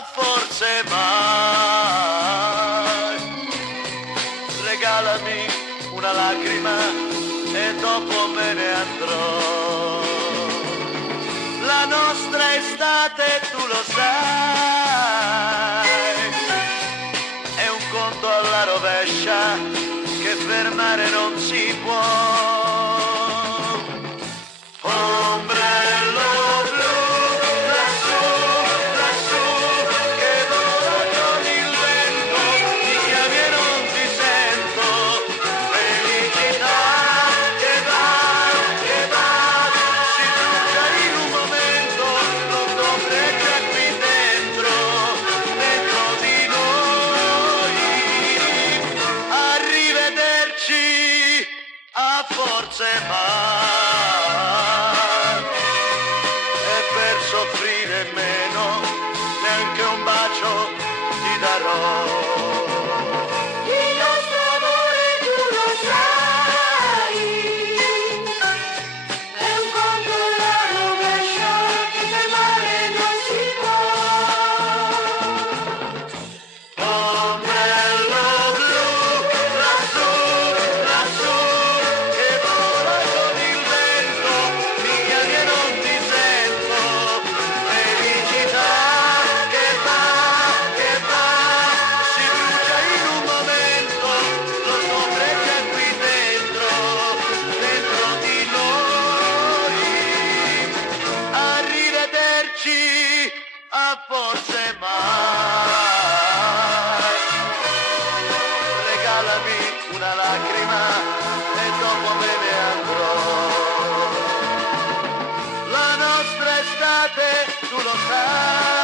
a forse mai. Regalami una lacrima e dopo me ne andrò. La nostra estate tu lo sai, è un conto alla rovescia che fermare non si può. Ombrello blu, lassù, lassù, che vola con il vento, mi chiami e non ti sento, felicità che va, si brucia in un momento, l'ottobre è già qui dentro di noi, arrivederci a forze mai. Soffrire meno, neanche un bacio ti darò. Il nostro amore tu lo sai, è un conto alla rovescia che fermare non si può. Ombrello blu, lassù, lassù, che vola con il vento, mi chiami e non ti sento. Si brucia in un momento, l'ottobre è già qui dentro di noi, arrivederci a forse mai. Regalami una lacrima e dopo me ne andrò. La nostra estate tu lo sai,